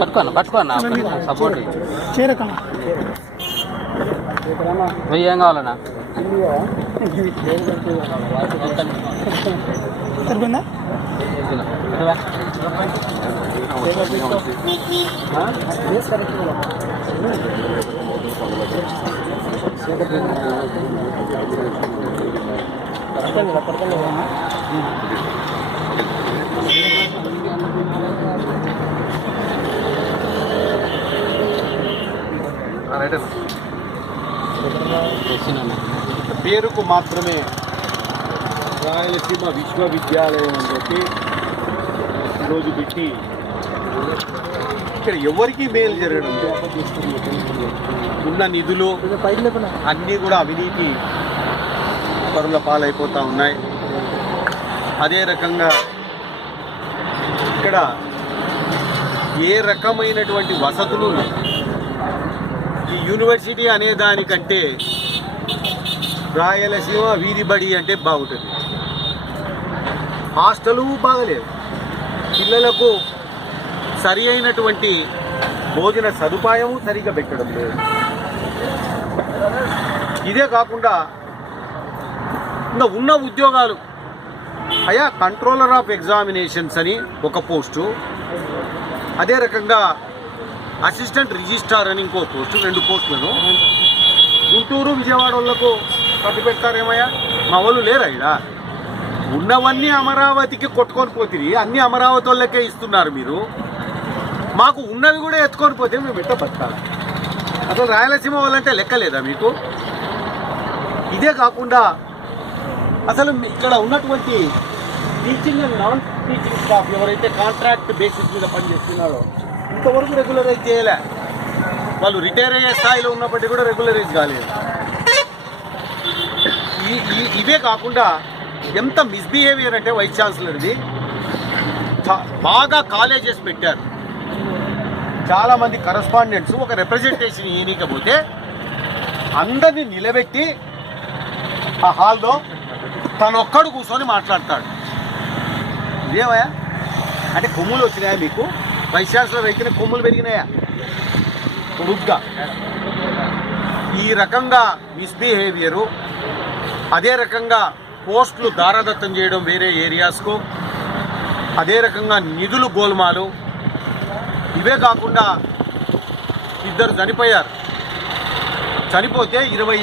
పట్టుకోన్నా support ఏం కావాలన్నా సరిపోయిందా? పేరుకు మాత్రమే రాయలసీమ విశ్వవిద్యాలయం అని చెప్పి ఈరోజు పెట్టి ఇక్కడ ఎవరికి మేలు జరగడం ఉన్న నిధులు అన్నీ కూడా అవినీతి పరుల పాలైపోతూ ఉన్నాయి. అదే రకంగా ఇక్కడ ఏ రకమైనటువంటి వసతులు ఈ యూనివర్సిటీ అనే దానికంటే రాయలసీమ వీధి బడి అంటే బాగుంటుంది. హాస్టలు బాగలేదు, పిల్లలకు సరి అయినటువంటి భోజన సదుపాయము సరిగా పెట్టడం లేదు. ఇదే కాకుండా ఇంకా ఉన్న ఉద్యోగాలు అయా కంట్రోలర్ ఆఫ్ ఎగ్జామినేషన్స్ అని ఒక పోస్టు, అదే రకంగా అసిస్టెంట్ రిజిస్ట్రార్ అని ఇంకో పోస్టు, 2 పోస్టులను గుంటూరు విజయవాడ వాళ్ళకు కట్టు పెడతారేమయ్యా? మా వాళ్ళు లేరా ఇక్కడ? ఉన్నవన్నీ అమరావతికి కొట్టుకొని పోతిరి, అన్ని అమరావతి వాళ్ళకే ఇస్తున్నారు మీరు. మాకు ఉన్నవి కూడా ఎత్తుకొని పోతే మేము ఎట్లా బతకాలి? అసలు రాయలసీమ వాళ్ళంటే లెక్కలేదా మీకు? ఇదే కాకుండా అసలు ఇక్కడ ఉన్నటువంటి teaching and non teaching staff ఎవరైతే కాంట్రాక్ట్ బేసిస్ మీద పనిచేస్తున్నారో ఇంతవరకు రెగ్యులరైజ్ చేయలే. వాళ్ళు రిటైర్ అయ్యే స్థాయిలో ఉన్నప్పటికీ కూడా రెగ్యులరైజ్ కాలేదు. ఇవే కాకుండా ఎంత మిస్బిహేవియర్ అంటే వైస్ ఛాన్సలర్ది. బాగా కాలేజెస్ పెట్టారు, చాలామంది కరస్పాండెంట్స్ ఒక రిప్రజెంటేషన్ ఇవ్వకపోతే అందరినీ నిలబెట్టి ఆ హాల్లో తనొక్కడు కూర్చొని మాట్లాడతాడు. ఇదేమయ్యా అంటే కొమ్ములు వచ్చినాయా మీకు? వైస్ ఛాన్సలర్ అయితే కొమ్ములు పెరిగినాయా పొడుగ్గా? ఈ రకంగా మిస్బిహేవియరు, అదే రకంగా పోస్టులు దారాదత్తం చేయడం వేరే ఏరియాస్కు, అదే రకంగా నిధులు గోల్మాలు. ఇవే కాకుండా 2 చనిపోయారు. చనిపోతే 20